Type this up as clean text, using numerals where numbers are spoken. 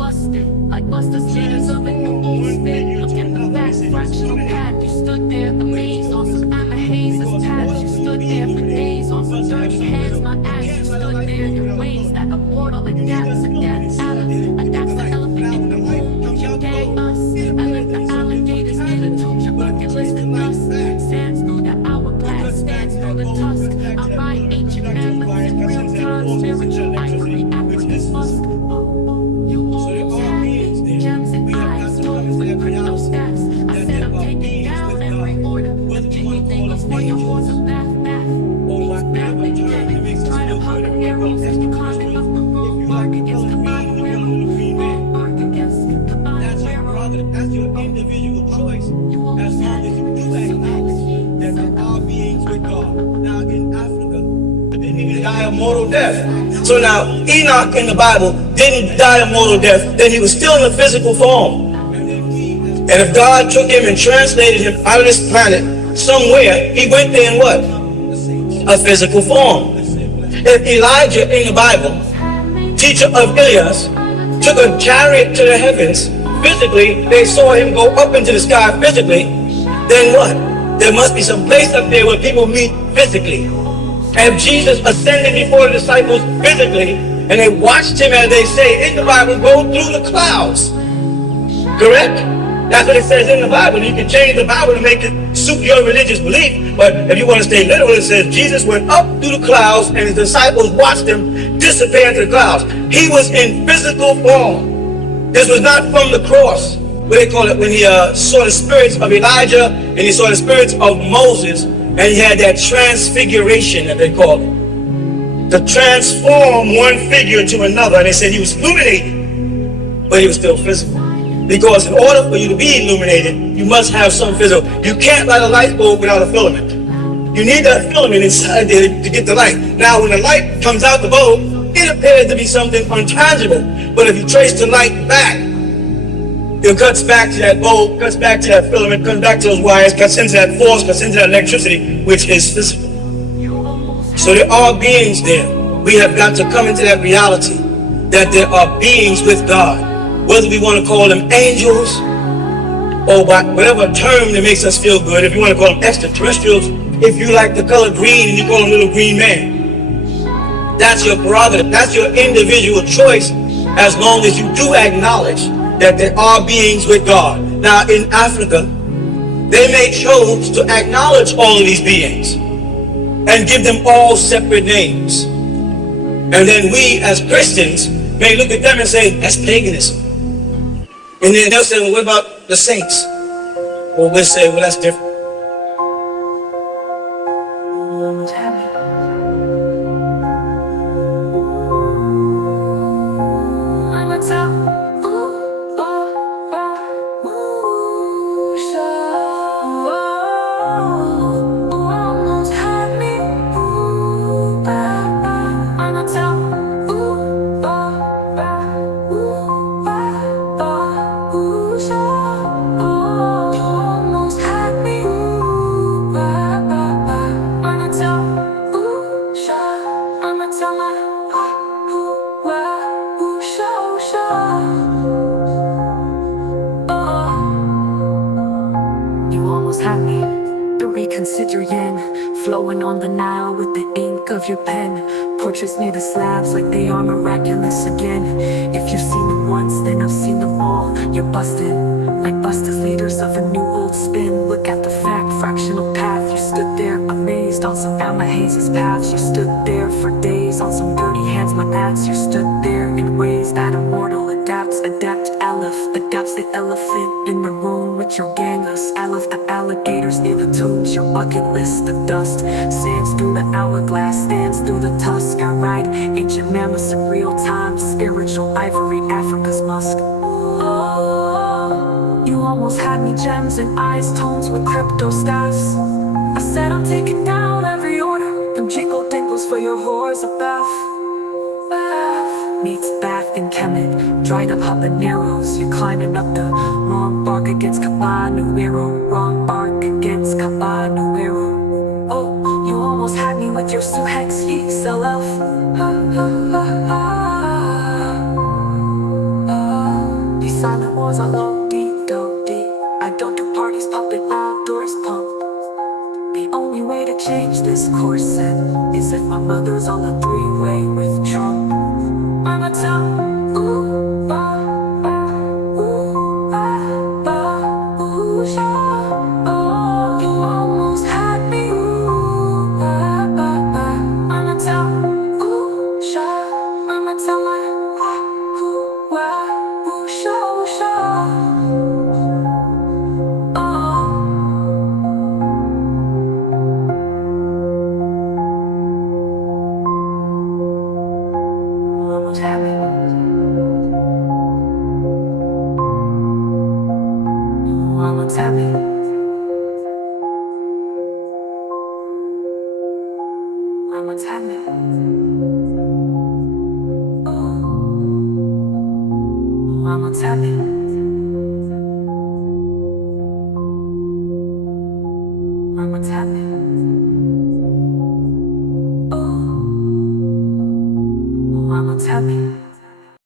busted, like Buster Sanders of a new old spin. Look at the fast fractional path. You stood there amazed on some Emma Hayes' path. You stood there for days on some dirty hands, my ass. You stood there in ways that a mortal adapts. Adapts the elephant in the room. You gave us. I let the alligators in the tube. Your bucket list of dust. Sands through the hourglass, stands through the tusk. I write ancient mammoths in real time. Spiritual ivory, African musk. You almost had me. Gems and eyes, stones with crypto stacks. I said I'm taking down every order. If anything was for your horse of math. Try to hug the arrows as you climbing up the room. Mark against the bottom rail. Mark against the bottom rail. That's your individual choice. As long as you do acknowledge that there are beings with God. Now in Africa, they didn't die a mortal death. So now Enoch in the Bible didn't die a mortal death, then he was still in a physical form. And if God took him and translated him out of this planet somewhere, he went there in what? A physical form. If Elijah in the Bible, teacher of Elias, took a chariot to the heavens, physically, they saw him go up into the sky physically, then what? There must be some place up there where people meet physically. And Jesus ascended before the disciples physically, and they watched him, as they say in the Bible, go through the clouds. Correct? That's what it says in the Bible. You can change the Bible to make it suit your religious belief, but if you want to stay literal, it says Jesus went up through the clouds and his disciples watched him disappear into the clouds. He was in physical form. This was not from the cross, what they call it, when he saw the spirits of Elijah and he saw the spirits of Moses, and he had that transfiguration that they call it. To transform one figure to another. And they said he was illuminated, but he was still physical. Because in order for you to be illuminated, you must have some physical. You can't light a light bulb without a filament. You need that filament inside there to get the light. Now, when the light comes out the bulb, it appears to be something intangible. But if you trace the light back, it cuts back to that bulb, cuts back to that filament, cuts back to those wires, cuts into that force, cuts into that electricity, which is physical. So there are beings there. We have got to come into that reality that there are beings with God. Whether we want to call them angels or by whatever term that makes us feel good, if you want to call them extraterrestrials, if you like the color green and you call them little green men, that's your prerogative. That's your individual choice, as long as you do acknowledge that there are beings with God. Now in Africa, they may choose to acknowledge all of these beings and give them all separate names. And then we as Christians may look at them and say, that's paganism. And then they'll say, well, what about the saints? Well, we'll say, well, that's different. Reconsider yen, flowing on the Nile with the ink of your pen. Portraits made of slabs like they are miraculous again. If you've seen them once, then I've seen them all. You're busted, like Buster's leaders of a new old spin. Look at the fact, fractional path. You stood there amazed on some Alma Hayes' paths. You stood there for days on some dirty hands, my ads. You stood there in ways that a mortal adapts. Adapt Aleph, adapts the elephant in the room with your gangless. Aleph the alligators in the tombs, your bucket list of dust. Sands through the hourglass, stands through the tusk. I ride ancient mammoths in real time. Spiritual ivory, Africa's musk. Oh, you almost had me, gems and eyes, tones with crypto staffs. I said I'm taking down every order. Them jingle dingles for your whores of bath. Meets bath in Kemet, dried up habaneros. You're climbing up the wrong bark against Cabanuero. Wrong bark against Cabanuero. Oh, you almost had me with your Suhex self. floors are low, deep, dope, deep. I don't do parties, pumping outdoors, pump. The only way to change this corset is if my mother's on the three-way with Trump. Mama tell, ooh, ba, ba, ooh, ba, ba, ooh, sha. Oh, you almost had me, ooh, ba, ba, ba. Mama tell, ooh, sha. Mama tell my, ooh, wa, ooh, sha, ooh, sha. Mama tell me, Mama tell me, Mama tell me, Mama tell me, Mama tell me, Mama tell me.